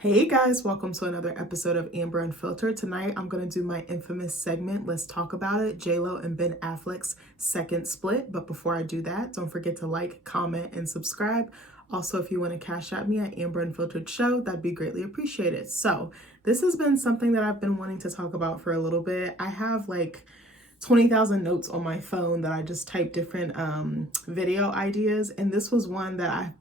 Hey guys, welcome to another episode of Amber Unfiltered. Tonight I'm going to do my infamous segment, Let's Talk About It, J-Lo and Ben Affleck's second split. But before I do that, don't forget to like, comment, and subscribe. Also, if you want to cash at me at AmberUnfilteredShow, that'd be greatly appreciated. So this has been something that I've been wanting to talk about for a little bit. I have like 20,000 notes on my phone that I just type different video ideas. And this was one that I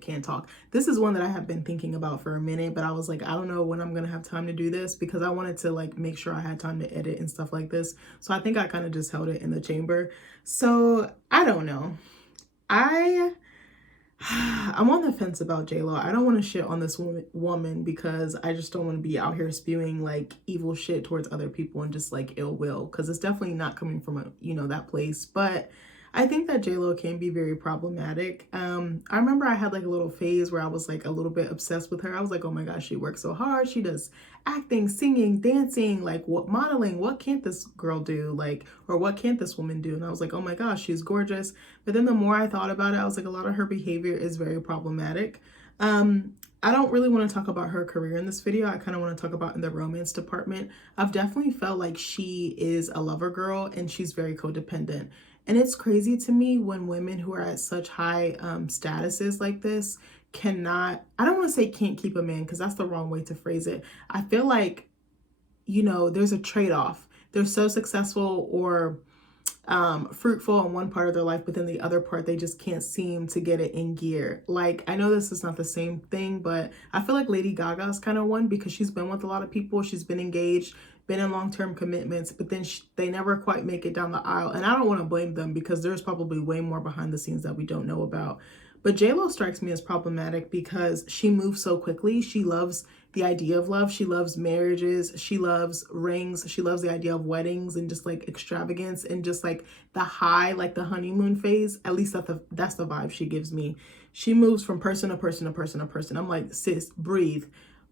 can't talk. This is one that I have been thinking about for a minute, but I was like, I don't know when I'm gonna have time to do this because I wanted to like make sure I had time to edit and stuff like this. So I think I kind of just held it in the chamber. So I don't know. I'm on the fence about J-Lo. I don't want to shit on this woman because I just don't want to be out here spewing like evil shit towards other people and just like ill will, because it's definitely not coming from that place. But I think that J-Lo can be very problematic. I remember I had like a little phase where I was like a little bit obsessed with her. I was like, oh my gosh, she works so hard. She does acting, singing, dancing, like what modeling, what can't this girl do? Like, or what can't this woman do? And I was like, oh my gosh, she's gorgeous. But then the more I thought about it, I was like, a lot of her behavior is very problematic. I don't really want to talk about her career in this video. I kind of want to talk about in the romance department. I've definitely felt like she is a lover girl and she's very codependent. And it's crazy to me when women who are at such high statuses like this cannot, I don't want to say can't keep a man because that's the wrong way to phrase it. I feel like, there's a trade-off. They're so successful or fruitful in one part of their life, but then the other part, they just can't seem to get it in gear. Like, I know this is not the same thing, but I feel like Lady Gaga is kind of one because she's been with a lot of people. She's been engaged, been in long-term commitments, but then they never quite make it down the aisle. And I don't want to blame them because there's probably way more behind the scenes that we don't know about. But J-Lo strikes me as problematic because she moves so quickly. She loves the idea of love. She loves marriages. She loves rings. She loves the idea of weddings and just like extravagance and just like the high, like the honeymoon phase. At least that's the vibe she gives me. She moves from person to person to person to person. I'm like, sis, breathe.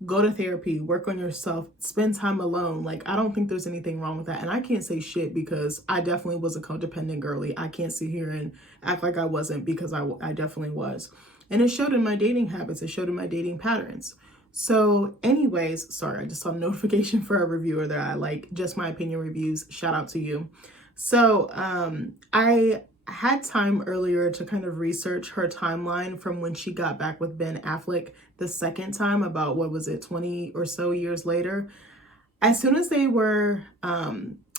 Go to therapy, work on yourself, spend time alone. Like, I don't think there's anything wrong with that. And I can't say shit because I definitely was a codependent girly. I can't sit here and act like I wasn't because I definitely was. And it showed in my dating habits. It showed in my dating patterns. So anyways, sorry, I just saw a notification for a reviewer that I like, Just My Opinion Reviews. Shout out to you. So I had time earlier to kind of research her timeline from when she got back with Ben Affleck the second time, about 20 or so years later. As soon as they were,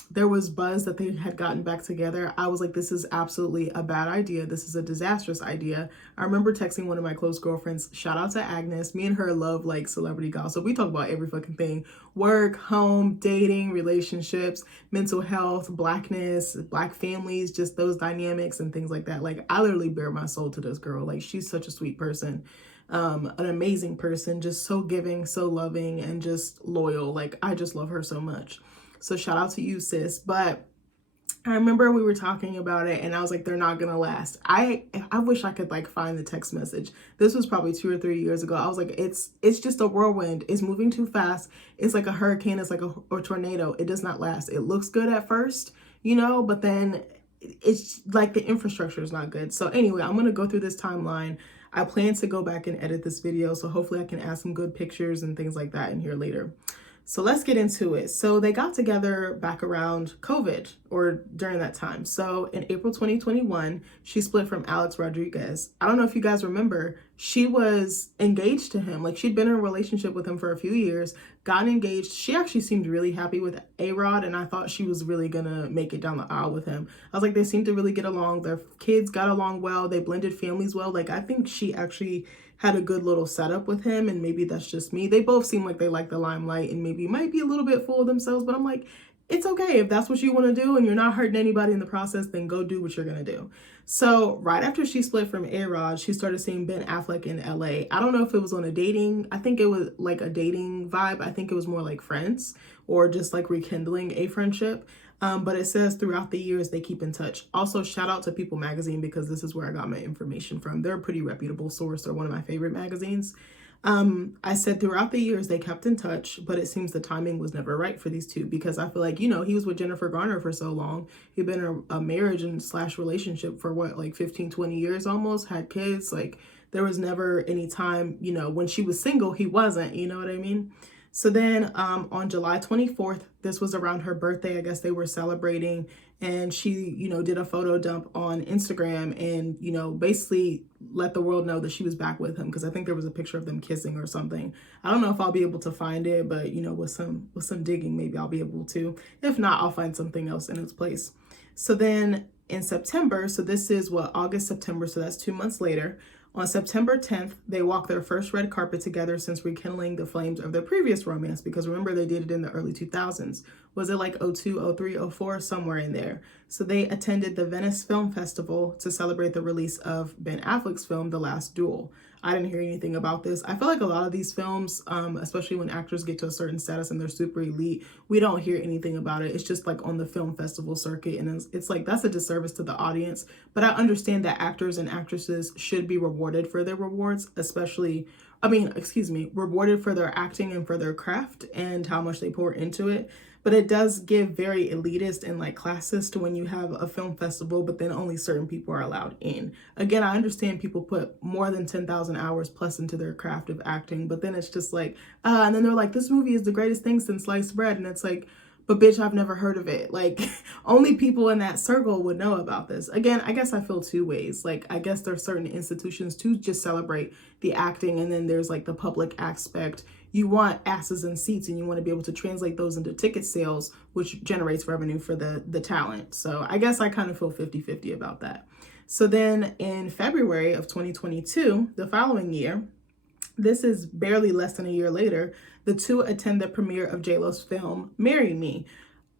there was buzz that they had gotten back together, I was like, this is absolutely a bad idea. This is a disastrous idea. I remember texting one of my close girlfriends, shout out to Agnes. Me and her love like celebrity gossip. We talk about every fucking thing: work, home, dating, relationships, mental health, blackness, black families, just those dynamics and things like that. Like, I literally bare my soul to this girl. Like, she's such a sweet person. An amazing person, just so giving, so loving, and just loyal. Like, I just love her so much. So shout out to you, sis. But I remember we were talking about it and I was like, they're not gonna last. I wish I could like find the text message. This was probably 2 or 3 years ago. I was like, it's just a whirlwind. It's moving too fast. It's like a hurricane. It's like a tornado. It does not last. It looks good at first, but then it's like the infrastructure is not good. So anyway, I'm gonna go through this timeline. I plan to go back and edit this video, so hopefully I can add some good pictures and things like that in here later. So let's get into it. So they got together back around COVID or during that time. So in April 2021, she split from Alex Rodriguez. I don't know if you guys remember, she was engaged to him. Like, she'd been in a relationship with him for a few years, gotten engaged. She actually seemed really happy with A-Rod, and I thought she was really gonna make it down the aisle with him. I was like, they seemed to really get along. Their kids got along well. They blended families well. Like, I think she actually had a good little setup with him, and maybe that's just me. They both seem like they like the limelight and maybe might be a little bit full of themselves, but I'm like, it's okay. If that's what you want to do and you're not hurting anybody in the process, then go do what you're going to do. So right after she split from A-Rod, she started seeing Ben Affleck in LA. I don't know if it was on a dating, I think it was like a dating vibe. I think it was more like friends or just like rekindling a friendship. But it says throughout the years they keep in touch. Also, shout out to People Magazine because this is where I got my information from. They're a pretty reputable source. They're one of my favorite magazines. I said throughout the years they kept in touch, but it seems the timing was never right for these two because I feel like, he was with Jennifer Garner for so long. He'd been in a marriage and / relationship for what, like 15, 20 years almost, had kids. Like, there was never any time, you know, when she was single, he wasn't, you know what I mean? So then on July 24th, this was around her birthday. I guess they were celebrating, and she, you know, did a photo dump on Instagram and, you know, basically let the world know that she was back with him, because I think there was a picture of them kissing or something. I don't know if I'll be able to find it, but, you know, with some digging, maybe I'll be able to. If not, I'll find something else in its place. So then in September, so this is what, August, September, so that's 2 months later. On September 10th, they walked their first red carpet together since rekindling the flames of their previous romance, because remember, they did it in the early 2000s. Was it like 02, 03, 04, somewhere in there? So they attended the Venice Film Festival to celebrate the release of Ben Affleck's film, The Last Duel. I didn't hear anything about this. I feel like a lot of these films, especially when actors get to a certain status and they're super elite, we don't hear anything about it. It's just like on the film festival circuit, and it's like, that's a disservice to the audience. But I understand that actors and actresses should be rewarded for their rewards, especially, rewarded for their acting and for their craft and how much they pour into it. But it does give very elitist and like classist when you have a film festival, but then only certain people are allowed in. Again, I understand people put more than 10,000 hours plus into their craft of acting, but then it's just like, and then they're like, this movie is the greatest thing since sliced bread. And it's like, but bitch, I've never heard of it. Like, only people in that circle would know about this. Again, I guess I feel two ways. Like, I guess there's certain institutions to just celebrate the acting, and then there's like the public aspect. You want asses and seats, and you want to be able to translate those into ticket sales, which generates revenue for the talent. So I guess I kind of feel 50-50 about that. So then in February of 2022, the following year, this is barely less than a year later, the two attend the premiere of J-Lo's film, Marry Me.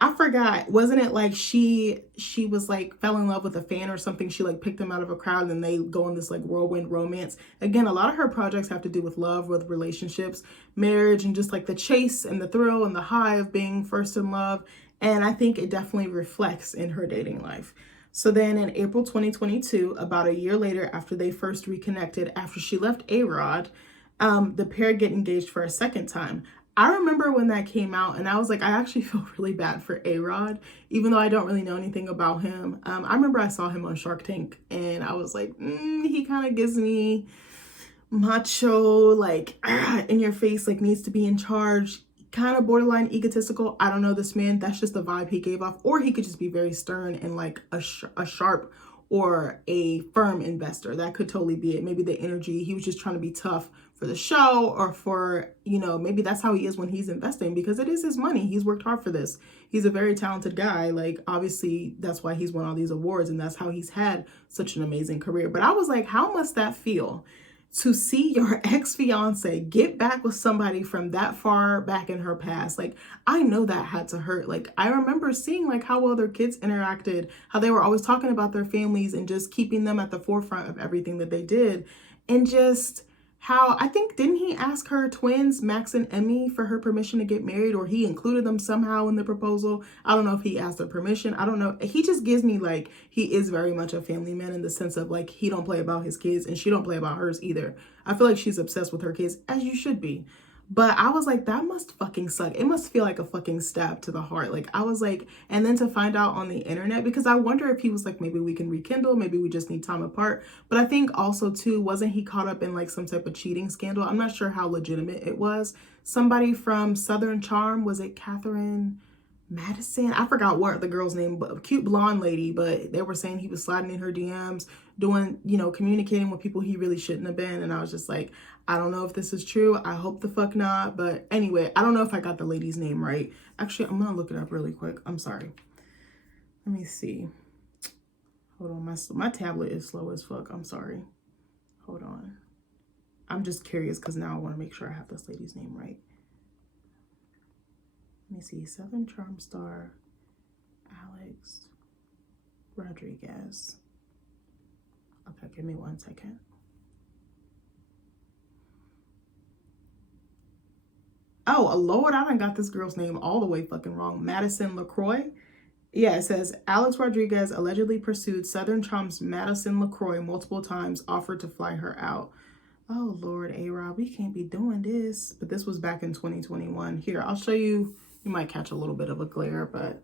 I forgot, wasn't it like she was like fell in love with a fan or something? She like picked him out of a crowd and they go on this like whirlwind romance. Again, a lot of her projects have to do with love, with relationships, marriage, and just like the chase and the thrill and the high of being first in love. And I think it definitely reflects in her dating life. So then in April 2022, about a year later after they first reconnected, after she left A-Rod, the pair get engaged for a second time. I remember when that came out and I was like, I actually feel really bad for A-Rod, even though I don't really know anything about him. I remember I saw him on Shark Tank and I was like, he kind of gives me macho, like in your face, like needs to be in charge, kind of borderline egotistical. I don't know this man. That's just the vibe he gave off. Or he could just be very stern and like a sharp or a firm investor. That could totally be it. Maybe the energy, he was just trying to be tough for the show, or for, you know, maybe that's how he is when he's investing, because it is his money. He's worked hard for this. He's a very talented guy. Like, obviously that's why he's won all these awards and that's how he's had such an amazing career. But I was like, how must that feel to see your ex-fiance get back with somebody from that far back in her past? Like, I know that had to hurt. Like, I remember seeing like how well their kids interacted, how they were always talking about their families and just keeping them at the forefront of everything that they did. And just how, I think, didn't he ask her twins, Max and Emmy, for her permission to get married, or he included them somehow in the proposal? I don't know if he asked her permission. I don't know. He just gives me like, he is very much a family man in the sense of like, he don't play about his kids and she don't play about hers either. I feel like she's obsessed with her kids, as you should be. But I was like, that must fucking suck. It must feel like a fucking stab to the heart. Like, I was like, and then to find out on the internet, because I wonder if he was like, maybe we can rekindle, maybe we just need time apart. But I think also too, wasn't he caught up in like some type of cheating scandal? I'm not sure how legitimate it was. Somebody from Southern Charm, was it Catherine Madison? I forgot what the girl's name, but a cute blonde lady, but they were saying he was sliding in her DMs, doing, you know, communicating with people he really shouldn't have been. And I was just like, I don't know if this is true. I hope the fuck not. But anyway, I don't know if I got the lady's name right. Actually, I'm gonna look it up really quick. I'm sorry. Let me see. Hold on, my tablet is slow as fuck. I'm sorry. Hold on. I'm just curious because now I want to make sure I have this lady's name right. Let me see. Southern Charm star Alex Rodriguez. Okay, give me 1 second. Oh, Lord, I done got this girl's name all the way fucking wrong. Madison LaCroix. Yeah, it says Alex Rodriguez allegedly pursued Southern Charm's Madison LaCroix multiple times, offered to fly her out. Oh, Lord, A-Rod, we can't be doing this. But this was back in 2021. Here, I'll show you. You might catch a little bit of a glare, but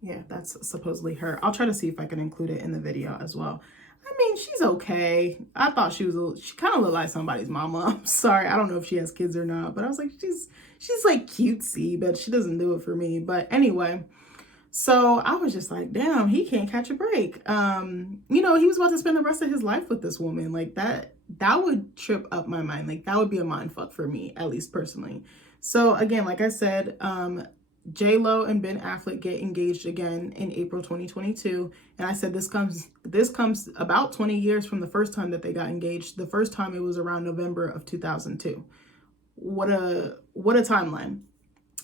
yeah, that's supposedly her. I'll try to see if I can include it in the video as well. I mean, she's okay. I thought she kind of looked like somebody's mama. I'm sorry. I don't know if she has kids or not, but I was like, she's like cutesy, but she doesn't do it for me. But anyway, so I was just like, damn, he can't catch a break. You know, he was about to spend the rest of his life with this woman. Like that would trip up my mind. Like that would be a mind fuck for me, at least personally. So again, like I said, J-Lo and Ben Affleck get engaged again in April 2022. And I said this comes about 20 years from the first time that they got engaged. The first time it was around November of 2002. What a timeline.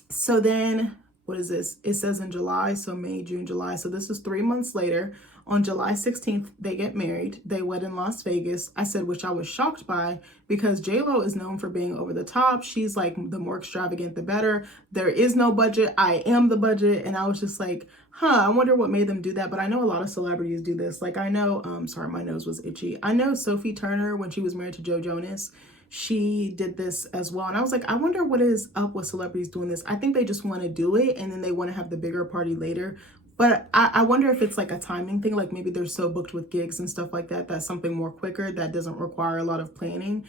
So then, what is this? It says in July, so May, June, July. So this is 3 months later. On July 16th, they get married. They wed in Las Vegas. I said, which I was shocked by because J-Lo is known for being over the top. She's like, the more extravagant, the better. There is no budget. I am the budget. And I was just like, I wonder what made them do that. But I know a lot of celebrities do this. Like I know, sorry, my nose was itchy. I know Sophie Turner, when she was married to Joe Jonas, she did this as well. And I was like, I wonder what is up with celebrities doing this. I think they just want to do it and then they want to have the bigger party later. But I wonder if it's like a timing thing, like maybe they're so booked with gigs and stuff like that, that something more quicker that doesn't require a lot of planning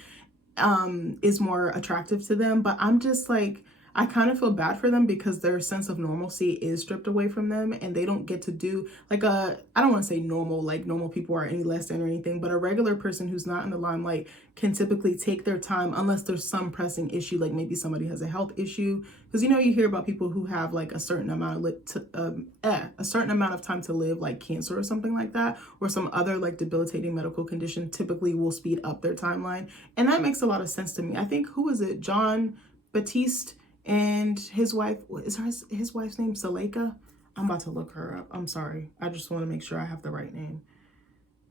is more attractive to them. But I'm just like, I kind of feel bad for them because their sense of normalcy is stripped away from them and they don't get to do like I don't want to say normal, like normal people are any less than or anything, but a regular person who's not in the limelight can typically take their time unless there's some pressing issue, like maybe somebody has a health issue. Because you know, you hear about people who have like a certain amount of time to live, like cancer or something like that, or some other like debilitating medical condition typically will speed up their timeline. And that makes a lot of sense to me. I think, who was it? John Batiste and his wife, is his wife's name Suleika? I'm about to look her up. I'm sorry. I just want to make sure I have the right name.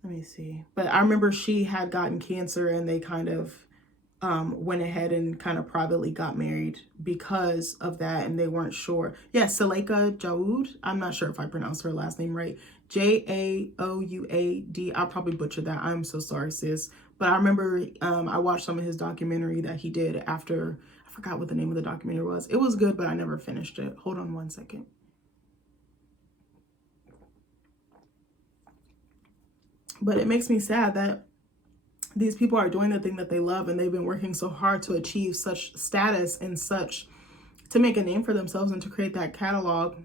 Let me see. But I remember she had gotten cancer and they kind of went ahead and kind of privately got married because of that. And they weren't sure. Yeah, Suleika Jaoud. I'm not sure if I pronounced her last name right. Jaouad. I'll probably butcher that. I'm so sorry, sis. But I remember I watched some of his documentary that he did after, I forgot what the name of the documentary was. It was good, but I never finished it. Hold on one second. But it makes me sad that these people are doing the thing that they love and they've been working so hard to achieve such status and such, to make a name for themselves and to create that catalog.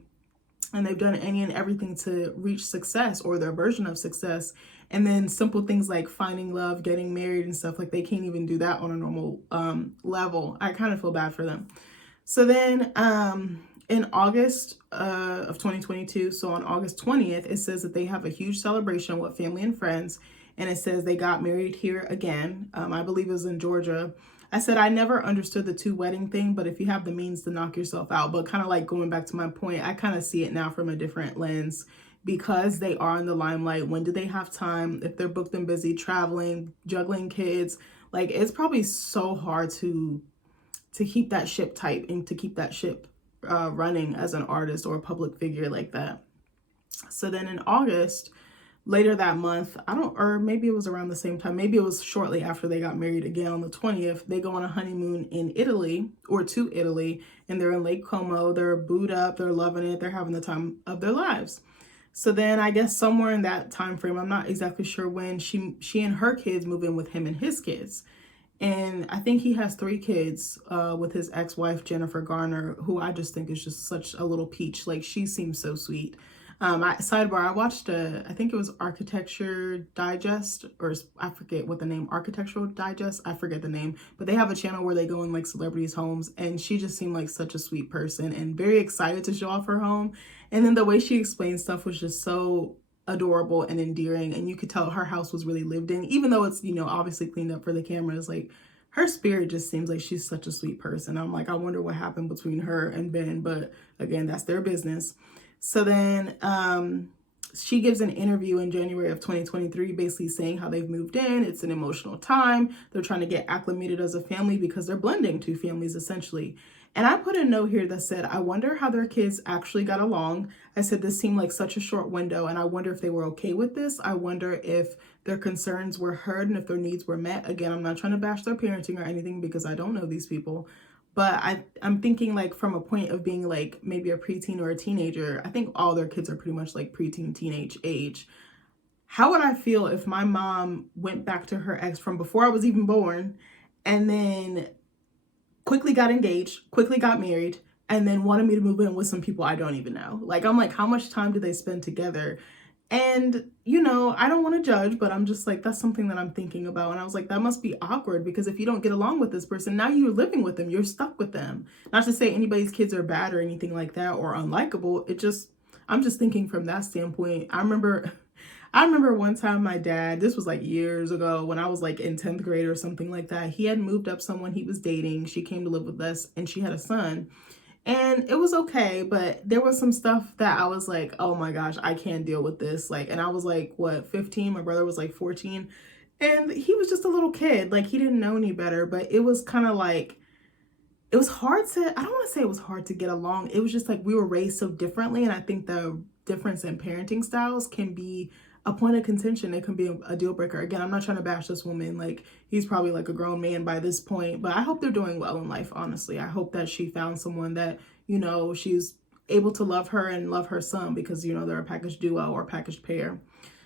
And they've done any and everything to reach success or their version of success. And then simple things like finding love, getting married and stuff, like they can't even do that on a normal level. I kind of feel bad for them. So then in August of 2022, so on August 20th, it says that they have a huge celebration with family and friends. And it says they got married here again. I believe it was in Georgia. I said, I never understood the two wedding thing, but if you have the means to knock yourself out, but kind of like going back to my point, I kind of see it now from a different lens because they are in the limelight. When do they have time? If they're booked and busy traveling, juggling kids, like it's probably so hard to keep that ship tight and to keep that ship running as an artist or a public figure like that. So then in August, later that month, or maybe it was around the same time, maybe it was shortly after they got married again on the 20th, they go on a honeymoon in Italy or to Italy, and they're in Lake Como. They're booed up, they're loving it, they're having the time of their lives. So then I guess somewhere in that time frame, I'm not exactly sure when, she and her kids move in with him and his kids. And I think he has 3 kids with his ex-wife, Jennifer Garner, who I just think is just such a little peach. Like, she seems so sweet. Sidebar, I watched I think it was Architecture Digest, or I forget what the name, Architectural Digest, I forget the name, but they have a channel where they go in like celebrities' homes, and she just seemed like such a sweet person and very excited to show off her home. And then the way she explained stuff was just so adorable and endearing, and you could tell her house was really lived in, even though it's, you know, obviously cleaned up for the cameras. Like, her spirit just seems like she's such a sweet person. I'm like, I wonder what happened between her and Ben, but again, that's their business. So then she gives an interview in January of 2023, basically saying how they've moved in. It's an emotional time. They're trying to get acclimated as a family because they're blending 2 families essentially. And I put a note here that said, I wonder how their kids actually got along. I said, this seemed like such a short window, and I wonder if they were okay with this. I wonder if their concerns were heard and if their needs were met. Again, I'm not trying to bash their parenting or anything because I don't know these people. But I'm thinking like from a point of being like maybe a preteen or a teenager. I think all their kids are pretty much like preteen, teenage age. how would I feel if my mom went back to her ex from before I was even born and then quickly got engaged, quickly got married, and then wanted me to move in with some people I don't even know? Like, I'm like, how much time do they spend together? And, I don't want to judge, but I'm just like, that's something that I'm thinking about. And I was like, that must be awkward, because if you don't get along with this person, now you're living with them, you're stuck with them. Not to say anybody's kids are bad or anything like that or unlikable. I'm just thinking from that standpoint. I remember one time my dad, this was like years ago when I was like in 10th grade or something like that. He had moved up someone he was dating. She came to live with us and she had a son. And it was okay, but there was some stuff that I was like, oh my gosh, I can't deal with this. Like, and I was like, what, 15? My brother was like 14. And he was just a little kid. Like, he didn't know any better, but it was kind of like, it was hard to, I don't want to say it was hard to get along. It was just like we were raised so differently. And I think the difference in parenting styles can be a point of contention. It can be a deal breaker. Again, I'm not trying to bash this woman. Like, he's probably like a grown man by this point, but I hope they're doing well in life, honestly. I hope that she found someone that, she's able to love her and love her son, because, they're a package duo or package pair.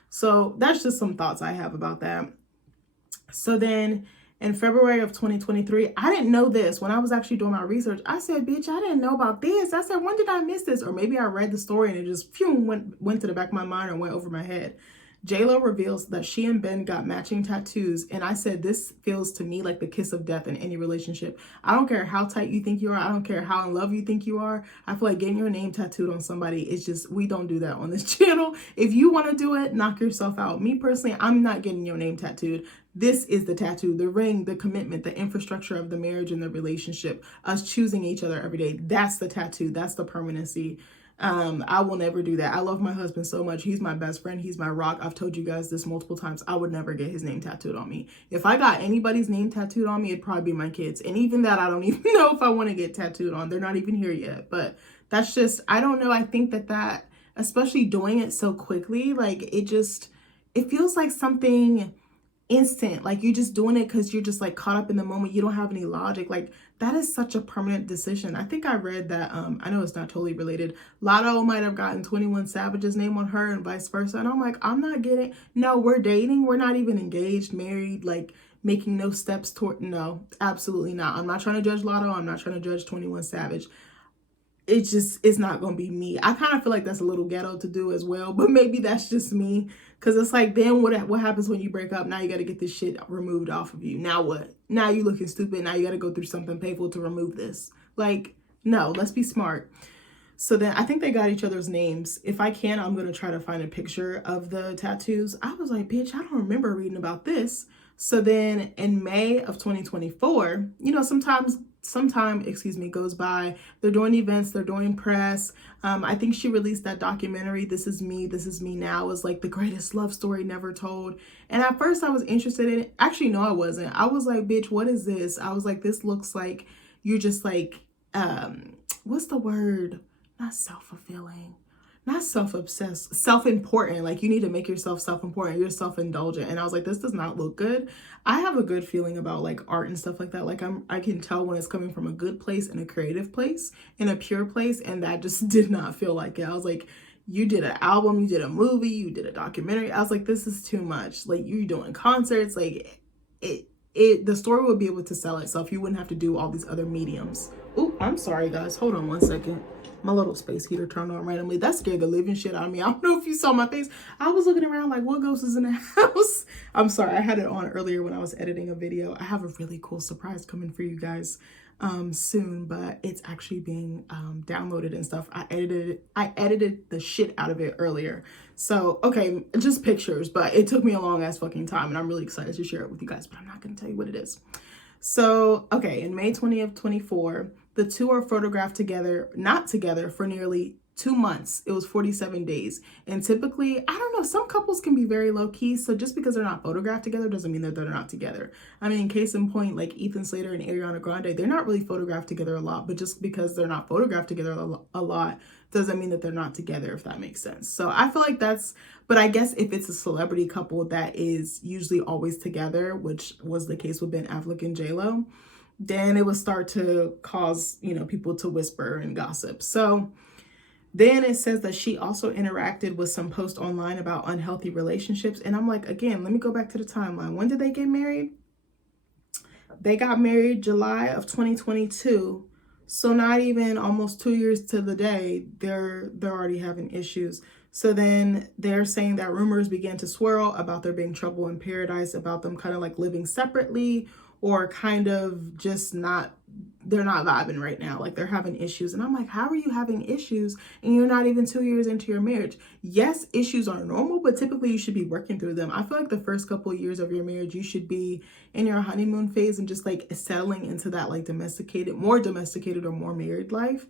So that's just some thoughts I have about that. So then in February of 2023, I didn't know this. When I was actually doing my research, I said, bitch, I didn't know about this. I said, when did I miss this? Or maybe I read the story and it just went to the back of my mind or went over my head. J-Lo reveals that she and Ben got matching tattoos. And I said, this feels to me like the kiss of death in any relationship. I don't care how tight you think you are. I don't care how in love you think you are. I feel like getting your name tattooed on somebody is just, we don't do that on this channel. If you want to do it, knock yourself out. Me personally, I'm not getting your name tattooed. This is the tattoo, the ring, the commitment, the infrastructure of the marriage and the relationship, us choosing each other every day. That's the tattoo. That's the permanency. I will never do that. I love my husband so much. He's my best friend. He's my rock. I've told you guys this multiple times. I would never get his name tattooed on me. If I got anybody's name tattooed on me, it'd probably be my kids. And even that, I don't even know if I want to get tattooed on. They're not even here yet. But that's just, I don't know. I think that, especially doing it so quickly, like it feels like something instant. Like you're just doing it because you're just like caught up in the moment. You don't have any logic. Like that is such a permanent decision. I think I read that, I know it's not totally related, Lotto might have gotten 21 Savage's name on her and vice versa. And I'm like, I'm not getting, no, we're dating. We're not even engaged, married, like making no steps toward, no, absolutely not. I'm not trying to judge Lotto. I'm not trying to judge 21 Savage. It's not going to be me. I kind of feel like that's a little ghetto to do as well, but maybe that's just me. Because it's like, then what happens when you break up? Now you got to get this shit removed off of you. Now what? Now you looking stupid. Now you got to go through something painful to remove this. Like, no, let's be smart. So then I think they got each other's names. If I can, I'm going to try to find a picture of the tattoos. I was like, bitch, I don't remember reading about this. So then in May of 2024, some time goes by. They're doing events, they're doing press. I think she released that documentary, This Is Me Now, is like the greatest love story never told. And at first I was interested in it. Actually, no, I wasn't. I was like, bitch, what is this? I was like, this looks like you're just like, what's the word? Not self-fulfilling. Not self-obsessed, self-important. Like you need to make yourself self-important. You're self-indulgent. And I was like, this does not look good. I have a good feeling about like art and stuff like that. Like I can tell when it's coming from a good place and a creative place and a pure place. And that just did not feel like it. I was like, you did an album, you did a movie, you did a documentary. I was like, this is too much. Like you're doing concerts. Like the story would be able to sell itself. You wouldn't have to do all these other mediums. Oh, I'm sorry guys. Hold on one second. My little space heater turned on randomly. That scared the living shit out of me. I don't know if you saw my face. I was looking around like, what ghost is in the house? I'm sorry. I had it on earlier when I was editing a video. I have a really cool surprise coming for you guys soon, but it's actually being downloaded and stuff. I edited the shit out of it earlier. So, okay, just pictures, but it took me a long ass fucking time and I'm really excited to share it with you guys, but I'm not going to tell you what it is. So, okay, in May 20th, 24, the two are photographed together, not together, for nearly 2 months. It was 47 days. And typically, I don't know, some couples can be very low key. So just because they're not photographed together doesn't mean that they're not together. I mean, case in point, like Ethan Slater and Ariana Grande, they're not really photographed together a lot, but just because they're not photographed together a lot doesn't mean that they're not together, if that makes sense. So I feel like but I guess if it's a celebrity couple that is usually always together, which was the case with Ben Affleck and J-Lo, then it would start to cause, people to whisper and gossip. So Then it says that she also interacted with some posts online about unhealthy relationships. And I'm like, again, let me go back to the timeline. When did they get married? They got married July of 2022. So not even almost 2 years to the day, they're already having issues. So then they're saying that rumors began to swirl about there being trouble in paradise, about them kind of like living separately or kind of just not, they're not vibing right now. Like they're having issues. And I'm like, how are you having issues and you're not even 2 years into your marriage? Yes, issues are normal, but typically you should be working through them. I feel like the first couple of years of your marriage, you should be in your honeymoon phase and just like settling into that like more domesticated or more married life.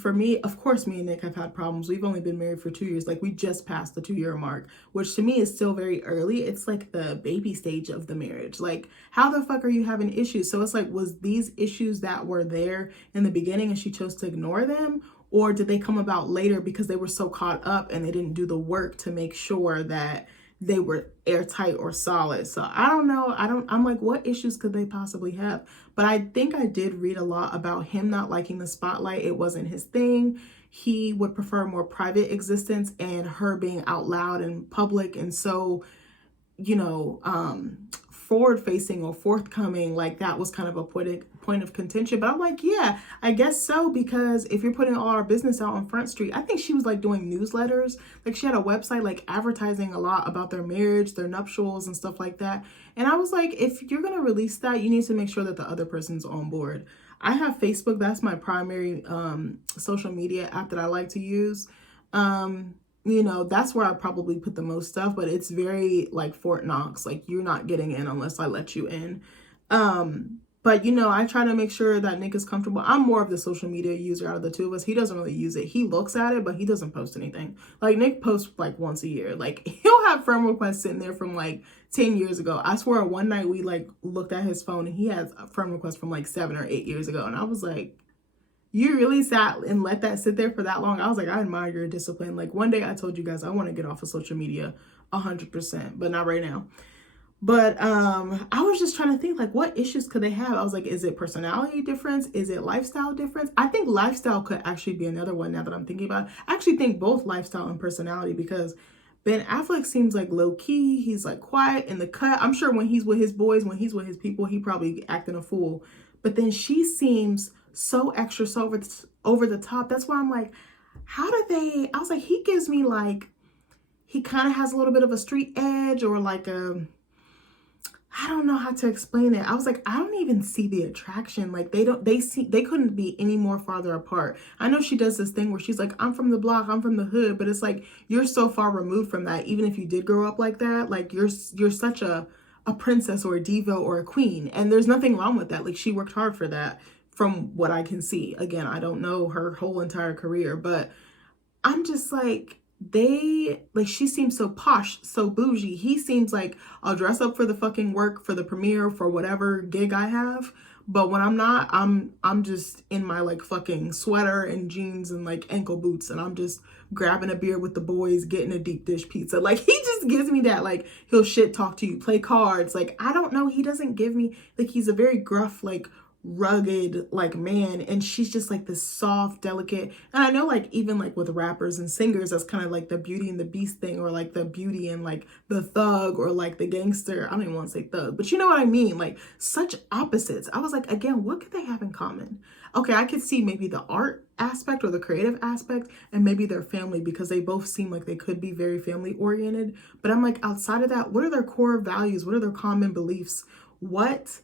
For me, of course, me and Nick have had problems. We've only been married for 2 years. Like we just passed the 2 year mark, which to me is still very early. It's like the baby stage of the marriage. Like how the fuck are you having issues? So it's like, was these issues that were there in the beginning and she chose to ignore them? Or did they come about later because they were so caught up and they didn't do the work to make sure that they were airtight or solid? So I don't know. I'm like, what issues could they possibly have? But I think I did read a lot about him not liking the spotlight. It wasn't his thing. He would prefer a more private existence and her being out loud and public. And so, forward facing or forthcoming, like that was kind of a point of contention. But I'm like, yeah, I guess so, because if you're putting all our business out on Front Street, I think she was like doing newsletters, like she had a website like advertising a lot about their marriage, their nuptials and stuff like that. And I was like, if you're gonna release that, you need to make sure that the other person's on board. I have Facebook. That's my primary social media app that I like to use. That's where I probably put the most stuff, but it's very like Fort Knox. Like you're not getting in unless I let you in. But I try to make sure that Nick is comfortable. I'm more of the social media user out of the two of us. He doesn't really use it. He looks at it, but he doesn't post anything. Like Nick posts like once a year. Like he'll have friend requests sitting there from like 10 years ago. I swear one night we like looked at his phone and he has a friend request from like 7 or 8 years ago. And I was like, you really sat and let that sit there for that long? I was like, I admire your discipline. Like one day I told you guys I want to get off of social media 100%, but not right now. But I was just trying to think like, what issues could they have? I was like, is it personality difference? Is it lifestyle difference? I think lifestyle could actually be another one now that I'm thinking about it. I actually think both lifestyle and personality, because Ben Affleck seems like low key. He's like quiet in the cut. I'm sure when he's with his boys, when he's with his people, he probably acting a fool. But then she seems so extra, so over the top. That's why I'm like, I was like, he gives me like, he kind of has a little bit of a street edge, or like I don't know how to explain it. I was like, I don't even see the attraction. Like they couldn't be any more farther apart. I know she does this thing where she's like, I'm from the block, I'm from the hood, but it's like, you're so far removed from that. Even if you did grow up like that, like you're such a princess or a diva or a queen. And there's nothing wrong with that. Like she worked hard for that from what I can see. Again, I don't know her whole entire career, but I'm just like, she seems so posh, so bougie. He seems like, I'll dress up for the fucking work, for the premiere, for whatever gig I have. But when I'm not, I'm just in my like fucking sweater and jeans and like ankle boots, and I'm just grabbing a beer with the boys, getting a deep dish pizza. Like he just gives me that, like he'll shit talk to you, play cards. Like I don't know, he doesn't give me, like he's a very gruff, like rugged like man, and she's just like this soft, delicate. And I know like even like with rappers and singers, that's kind of like the Beauty and the Beast thing, or like the beauty and like the thug, or like the gangster. I don't even want to say thug, but you know what I mean, like such opposites. I was like, again, what could they have in common? Okay, I could see maybe the art aspect or the creative aspect, and maybe their family, because they both seem like they could be very family oriented. But I'm like, outside of that, what are their core values? What are their common beliefs? What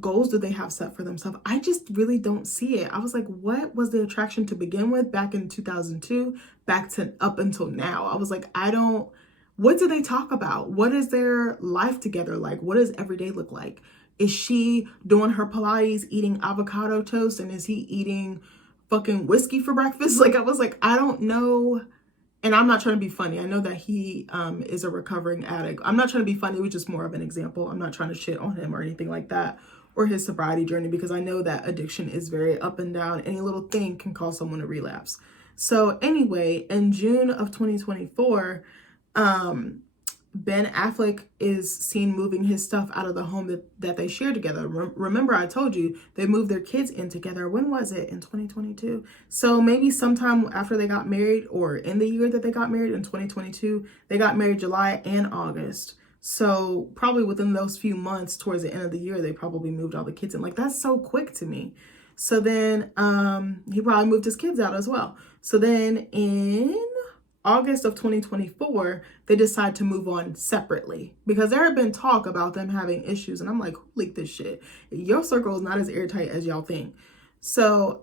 goals do they have set for themselves? I just really don't see it. I was like, what was the attraction to begin with back in 2002, back to up until now? I was like, what do they talk about? What is their life together like? What does every day look like? Is she doing her Pilates, eating avocado toast, and is he eating fucking whiskey for breakfast? Like, I was like, I don't know. And I'm not trying to be funny. I know that he is a recovering addict. I'm not trying to be funny. It was just more of an example. I'm not trying to shit on him or anything like that, or his sobriety journey, because I know that addiction is very up and down. Any little thing can cause someone to relapse. So anyway, in June of 2024, Ben Affleck is seen moving his stuff out of the home that they share together. Remember, I told you they moved their kids in together. When was it? In 2022. So maybe sometime after they got married, or in the year that they got married in 2022, they got married July and August. So probably within those few months towards the end of the year, they probably moved all the kids in. Like, that's so quick to me. So then he probably moved his kids out as well. So then in August of 2024, they decide to move on separately because there had been talk about them having issues. And I'm like, who leaked this shit? Your circle is not as airtight as y'all think. So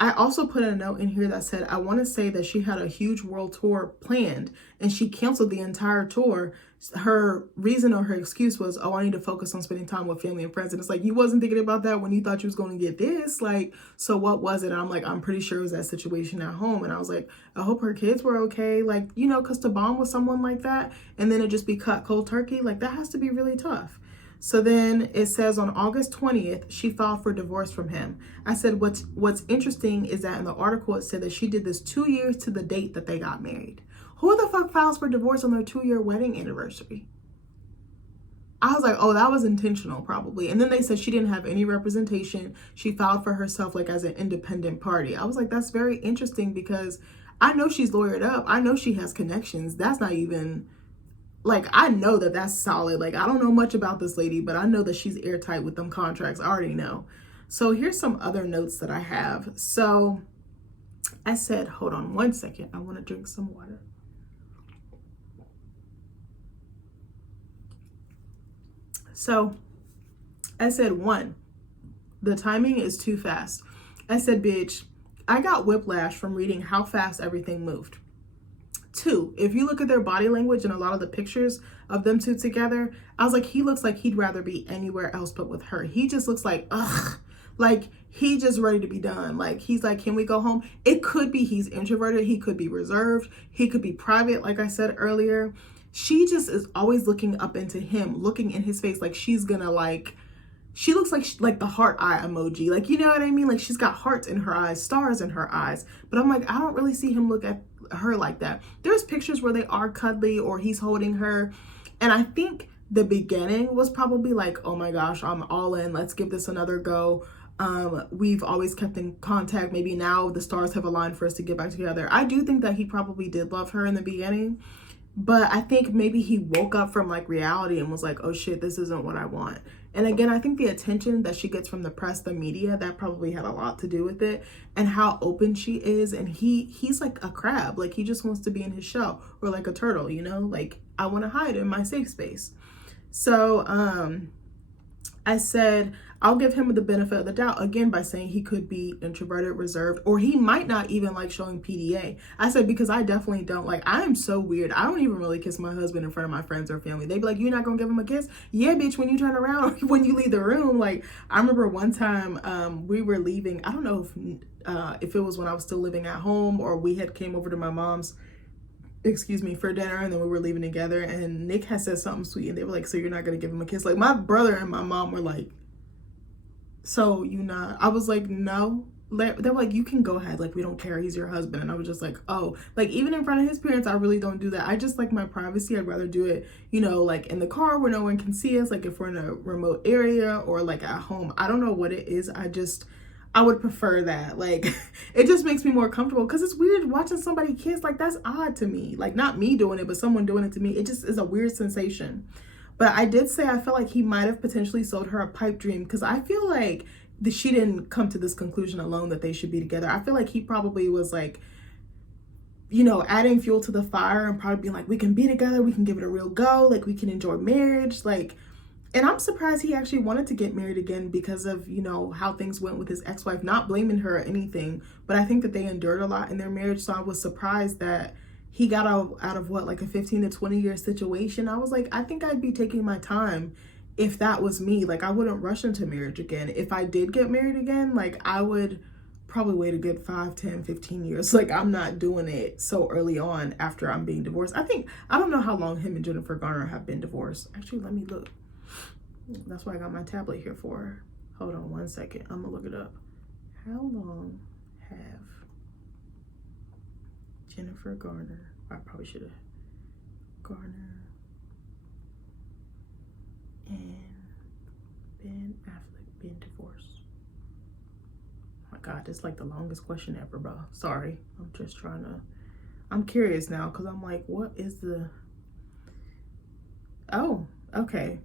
I also put a note in here that said, I want to say that she had a huge world tour planned and she canceled the entire tour. Her reason or her excuse was, oh, I need to focus on spending time with family and friends. And it's like, you wasn't thinking about that when you thought you was going to get this. Like, so what was it? And I'm like, I'm pretty sure it was that situation at home. And I was like, I hope her kids were okay. Like, you know, because to bond with someone like that and then it just be cut cold turkey, like that has to be really tough. So then it says on August 20th, she filed for divorce from him. I said, what's interesting is that in the article, it said that she did this 2 years to the date that they got married. Who the fuck files for divorce on their 2-year wedding anniversary? I was like, oh, that was intentional probably. And then they said she didn't have any representation. She filed for herself like as an independent party. I was like, that's very interesting because I know she's lawyered up. I know she has connections. That's not even... Like, I know that that's solid. Like, I don't know much about this lady, but I know that she's airtight with them contracts. I already know. So here's some other notes that I have. So I said, hold on one second. I want to drink some water. So I said, 1, the timing is too fast. I said, bitch, I got whiplash from reading how fast everything moved. 2, if you look at their body language and a lot of the pictures of them two together, I was like, he looks like he'd rather be anywhere else but with her. He just looks like, ugh, like he just ready to be done. Like, he's like, can we go home? It could be he's introverted. He could be reserved. He could be private, like I said earlier. She just is always looking up into him, looking in his face like she's gonna like... She looks like the heart eye emoji. Like, you know what I mean? Like, she's got hearts in her eyes, stars in her eyes. But I'm like, I don't really see him look at her like that. There's pictures where they are cuddly or he's holding her. And I think the beginning was probably like, oh my gosh, I'm all in. Let's give this another go. We've always kept in contact. Maybe now the stars have aligned for us to get back together. I do think that he probably did love her in the beginning. But I think maybe he woke up from like reality and was like, oh shit, this isn't what I want. And again, I think the attention that she gets from the press, the media, that probably had a lot to do with it, and how open she is. And he's like a crab. Like, he just wants to be in his shell, or like a turtle, you know, like, I want to hide in my safe space. So I said, I'll give him the benefit of the doubt, again, by saying he could be introverted, reserved, or he might not even like showing PDA. I said, because I definitely don't. Like, I am so weird. I don't even really kiss my husband in front of my friends or family. They'd be like, you're not gonna give him a kiss? Yeah, bitch, when you turn around or when you leave the room. Like, I remember one time we were leaving. I don't know if it was when I was still living at home or we had came over to my mom's, for dinner, and then we were leaving together, and Nick had said something sweet, and they were like, so you're not gonna give him a kiss? Like, my brother and my mom were like, so you not? I was like, no. They're like, you can go ahead, like, we don't care, he's your husband. And I was just like, oh, like, even in front of his parents, I really don't do that. I just like my privacy. I'd rather do it, you know, like in the car where no one can see us, like if we're in a remote area, or like at home. I don't know what it is. I would prefer that. Like, it just makes me more comfortable, because it's weird watching somebody kiss. Like, that's odd to me. Like, not me doing it, but someone doing it to me. It just is a weird sensation. But I did say I felt like he might have potentially sold her a pipe dream, because I feel like she didn't come to this conclusion alone that they should be together. I feel like he probably was like, you know, adding fuel to the fire and probably being like, we can be together, we can give it a real go, like we can enjoy marriage. Like, and I'm surprised he actually wanted to get married again because of, you know, how things went with his ex-wife. Not blaming her or anything, but I think that they endured a lot in their marriage. So I was surprised that he got out of what, like a 15 to 20 year situation. I was like, I think I'd be taking my time if that was me. Like, I wouldn't rush into marriage again. If I did get married again, like, I would probably wait a good 5, 10, 15 years. Like, I'm not doing it so early on after I'm being divorced. I don't know how long him and Jennifer Garner have been divorced. Actually, let me look. That's why I got my tablet here for. Hold on one second. I'm gonna look it up. How long have Jennifer Garner, I probably should have, Garner And Ben Affleck been divorced? Oh my God, this is like the longest question ever, bro. Sorry. I'm just trying to, I'm curious now because I'm like, what is the, oh, okay.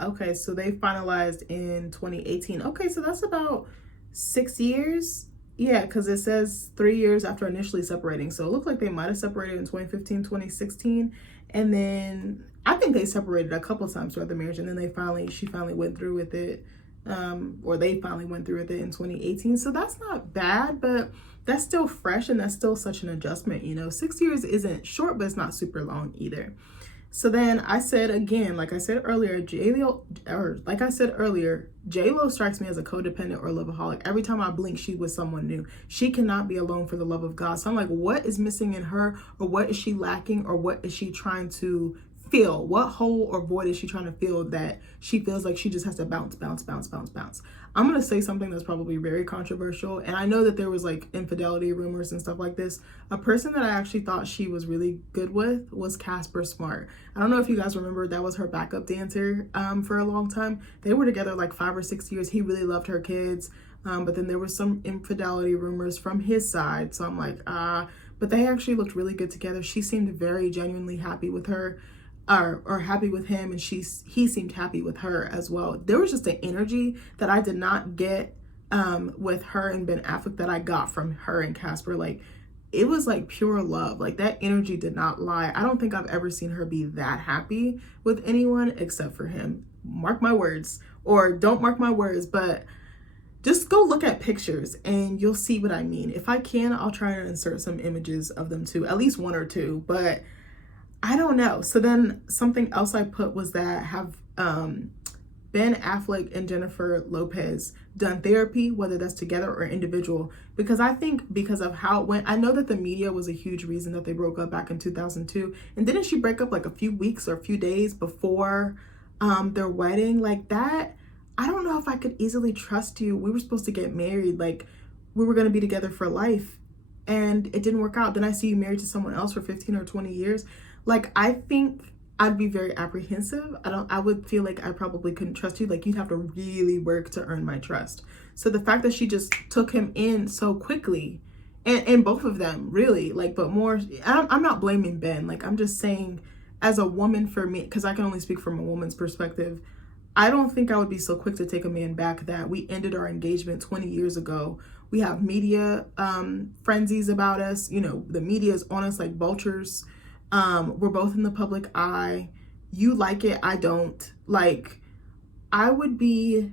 Okay, so they finalized in 2018. Okay, so that's about 6 years. Yeah, because it says 3 years after initially separating. So it looked like they might have separated in 2015, 2016. And then I think they separated a couple times throughout the marriage. And then she finally went through with it. Or they finally went through with it in 2018. So that's not bad, but that's still fresh and that's still such an adjustment. 6 years isn't short, but it's not super long either. So then I said again, like I said earlier, J-Lo strikes me as a codependent or a loveaholic. Every time I blink, she's with someone new. She cannot be alone for the love of God. So I'm like, what is missing in her, or what is she lacking, or what is she trying to fill? What hole or void is she trying to fill that she feels like she just has to bounce, bounce, bounce, bounce, bounce? I'm going to say something that's probably very controversial. And I know that there was like infidelity rumors and stuff like this. A person that I actually thought she was really good with was Casper Smart. I don't know if you guys remember, that was her backup dancer for a long time. They were together like 5 or 6 years. He really loved her kids. But then there was some infidelity rumors from his side. So I'm like, but they actually looked really good together. She seemed very genuinely happy with her. Or happy with him, and he seemed happy with her as well. There was just an energy that I did not get with her and Ben Affleck that I got from her and Casper. Like, it was like pure love. Like, that energy did not lie. I don't think I've ever seen her be that happy with anyone except for him. Mark my words, or don't mark my words, but just go look at pictures and you'll see what I mean. If I can, I'll try to insert some images of them too, at least 1 or 2, but I don't know. So then something else I put was that have Ben Affleck and Jennifer Lopez done therapy, whether that's together or individual? Because I think because of how it went, I know that the media was a huge reason that they broke up back in 2002. And didn't she break up like a few weeks or a few days before their wedding? Like that, I don't know if I could easily trust you. We were supposed to get married. Like, we were going to be together for life and it didn't work out. Then I see you married to someone else for 15 or 20 years. Like, I think I'd be very apprehensive. I would feel like I probably couldn't trust you. Like, you'd have to really work to earn my trust. So the fact that she just took him in so quickly, and both of them really, like, but more, I'm not blaming Ben. Like, I'm just saying, as a woman, for me, because I can only speak from a woman's perspective, I don't think I would be so quick to take a man back that we ended our engagement 20 years ago. We have media frenzies about us. The media is on us like vultures. We're both in the public eye. You like it, I don't. Like, I would be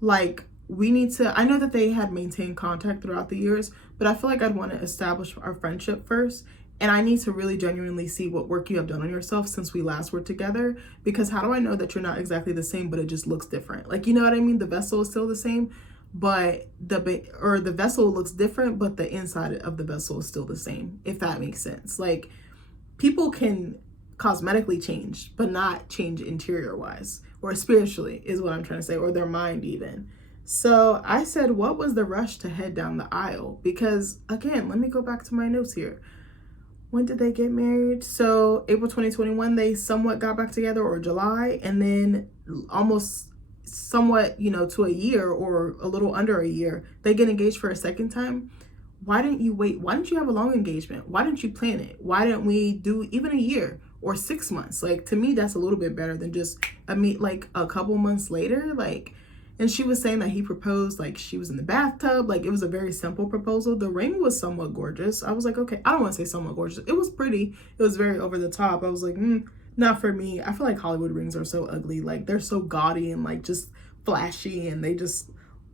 like, we need to, I know that they had maintained contact throughout the years, but I feel like I'd want to establish our friendship first. And I need to really genuinely see what work you have done on yourself since we last were together. Because how do I know that you're not exactly the same, but it just looks different? Like, you know what I mean? The vessel is still the same, but the vessel looks different, but the inside of the vessel is still the same, if that makes sense. Like, people can cosmetically change, but not change interior wise or spiritually is what I'm trying to say, or their mind even. So I said, what was the rush to head down the aisle? Because again, let me go back to my notes here. When did they get married? So April 2021, they somewhat got back together, or July, and then almost somewhat, to a year or a little under a year, they get engaged for a second time. Why didn't you wait? Why didn't you have a long engagement? Why didn't you plan it? Why didn't we do even a year or 6 months? Like, to me, that's a little bit better than just like a couple months later. Like, and she was saying that he proposed, like, she was in the bathtub. Like, it was a very simple proposal. The ring was somewhat gorgeous. I was like, okay, I don't want to say somewhat gorgeous. It was pretty. It was very over the top. I was like, not for me. I feel like Hollywood rings are so ugly. Like, they're so gaudy and like just flashy, and they just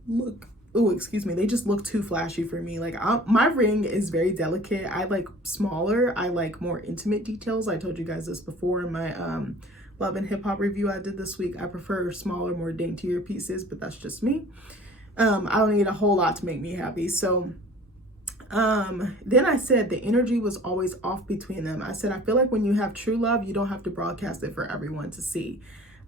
look, they just look too flashy for me. Like, my ring is very delicate. I like smaller. I like more intimate details. I told you guys this before in my love and hip hop review I did this week. I prefer smaller, more daintier pieces, but that's just me. I don't need a whole lot to make me happy. So then I said the energy was always off between them. I said, I feel like when you have true love, you don't have to broadcast it for everyone to see.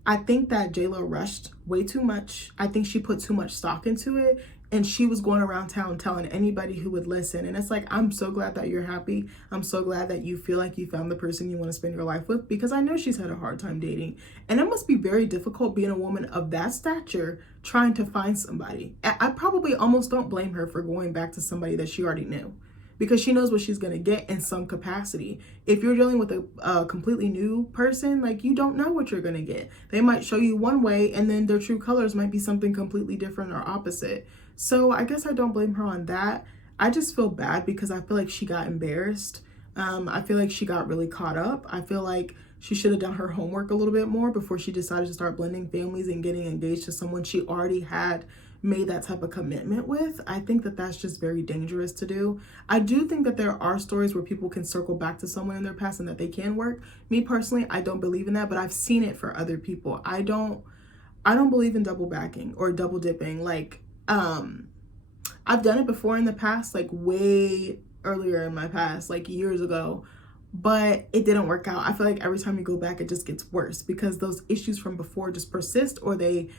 I think that J-Lo rushed way too much. I think she put too much stock into it. And she was going around town telling anybody who would listen. And it's like, I'm so glad that you're happy. I'm so glad that you feel like you found the person you want to spend your life with, because I know she's had a hard time dating. And it must be very difficult being a woman of that stature trying to find somebody. I probably almost don't blame her for going back to somebody that she already knew, because she knows what she's going to get in some capacity. If you're dealing with a completely new person, like, you don't know what you're going to get. They might show you one way and then their true colors might be something completely different or opposite. So I guess I don't blame her on that. I just feel bad because I feel like she got embarrassed. I feel like she got really caught up. I feel like she should have done her homework a little bit more before she decided to start blending families and getting engaged to someone she already had made that type of commitment with. I think that that's just very dangerous to do. I do think that there are stories where people can circle back to someone in their past and that they can work. Me personally, I don't believe in that, but I've seen it for other people. I don't believe in double backing or double dipping. Like, I've done it before in the past, like way earlier in my past, like years ago, but it didn't work out. I feel like every time you go back, it just gets worse because those issues from before just persist, or they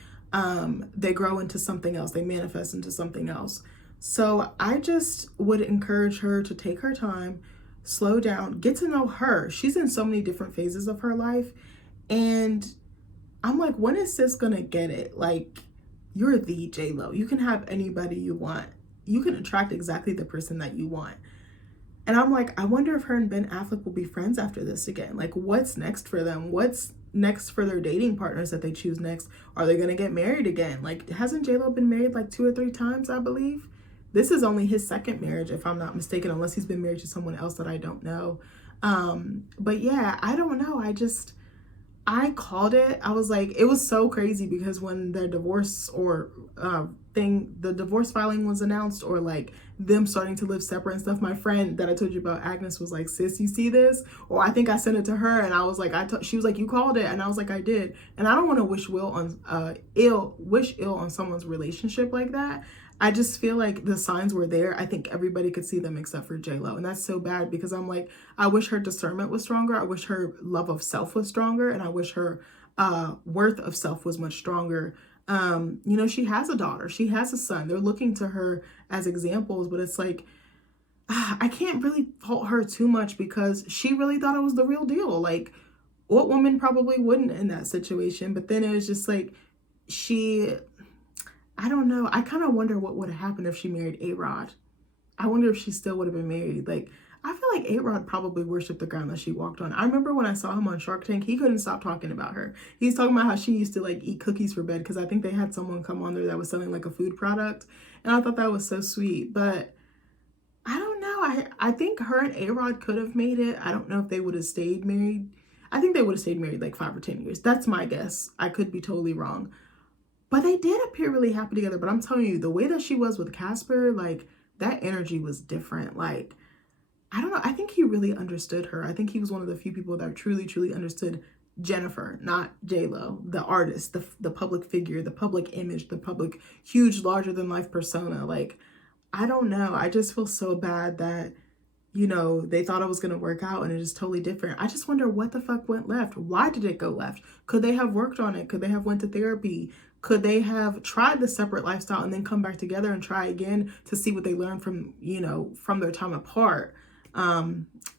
grow into something else. They manifest into something else. So I just would encourage her to take her time, slow down, get to know her. She's in so many different phases of her life. And I'm like, when is sis gonna get it? Like, you're the J-Lo. You can have anybody you want. You can attract exactly the person that you want. And I'm like, I wonder if her and Ben Affleck will be friends after this again. Like, what's next for them? What's next for their dating partners that they choose next? Are they gonna get married again? Like, hasn't J-Lo been married like 2 or 3 times, I believe? This is only his second marriage, if I'm not mistaken, unless he's been married to someone else that I don't know. But yeah, I don't know. I called it. I was like, it was so crazy because when the divorce or the divorce filing was announced, or like them starting to live separate and stuff, my friend that I told you about, Agnes, was like, sis, you see this? Or I think I sent it to her and I was like, she was like, you called it? And I was like, I did. And I don't want to wish ill on someone's relationship like that. I just feel like the signs were there. I think everybody could see them except for J-Lo. And that's so bad because I'm like, I wish her discernment was stronger. I wish her love of self was stronger. And I wish her worth of self was much stronger. She has a daughter. She has a son. They're looking to her as examples. But it's like, I can't really fault her too much because she really thought it was the real deal. Like, what woman probably wouldn't in that situation? But then it was just like, I don't know. I kind of wonder what would have happened if she married A-Rod. I wonder if she still would have been married. Like, I feel like A-Rod probably worshipped the ground that she walked on. I remember when I saw him on Shark Tank, he couldn't stop talking about her. He's talking about how she used to like eat cookies for bed because I think they had someone come on there that was selling like a food product. And I thought that was so sweet. But I don't know. I think her and A-Rod could have made it. I don't know if they would have stayed married. I think they would have stayed married like 5 or 10 years. That's my guess. I could be totally wrong. But they did appear really happy together. But I'm telling you, the way that she was with Casper, like, that energy was different. Like, I don't know. I think he really understood her. I think he was one of the few people that truly, truly understood Jennifer, not J-Lo, the artist, the public figure, the public image, the public huge, larger than life persona. Like, I don't know. I just feel so bad that, they thought it was going to work out and it is totally different. I just wonder what the fuck went left. Why did it go left? Could they have worked on it? Could they have went to therapy? Could they have tried the separate lifestyle and then come back together and try again to see what they learned from their time apart?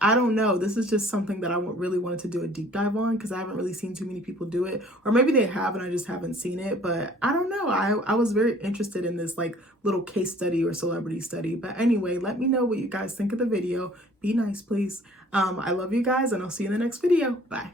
I don't know. This is just something that I really wanted to do a deep dive on because I haven't really seen too many people do it, or maybe they have and I just haven't seen it, but I don't know. I was very interested in this like little case study or celebrity study. But anyway, let me know what you guys think of the video. Be nice, please. I love you guys and I'll see you in the next video. Bye.